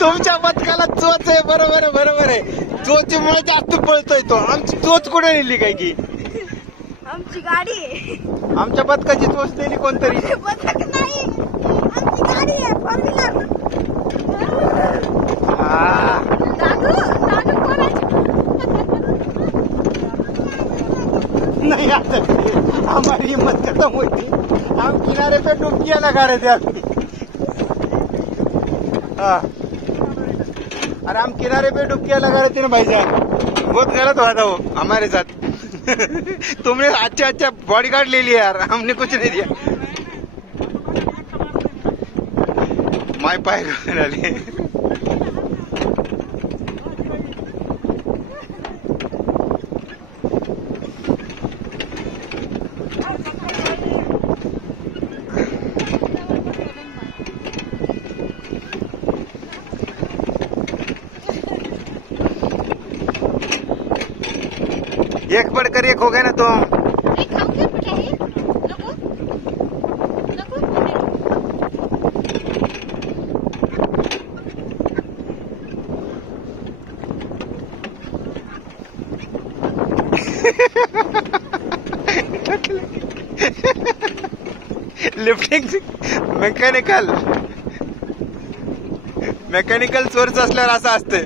तुमच्या बदकाला चोच आहे. बरोबर आहे, बरोबर आहे. चोचीमुळे जास्त पळतोय तो. आमची चोच कुठे नेली काय की? आमची गाडी आहे. आमच्या बदकाची चोच नेली कोणतरी. बदक नाही, आमची गाडी आहे, 4 व्हीलर. दादू दादू कोणाची? नहीं आता हमारी हिम्मत खत्म होती. हम किनारे पे डुबकियां लगा रहे थे अभी. हाँ, अरे हम किनारे पे डुबकियां लगा रहे थे ना भाईजान. बहुत गलत हुआ था वो हमारे साथ. तुमने अच्छा बॉडीगार्ड ले लिया यार, हमने कुछ नहीं दिया. माय पाय डाले. एक बढ़कर एक हो गए ना तुम. लिफ्टिंग मेकॅनिकल सोर्स असल्यावर असं असते.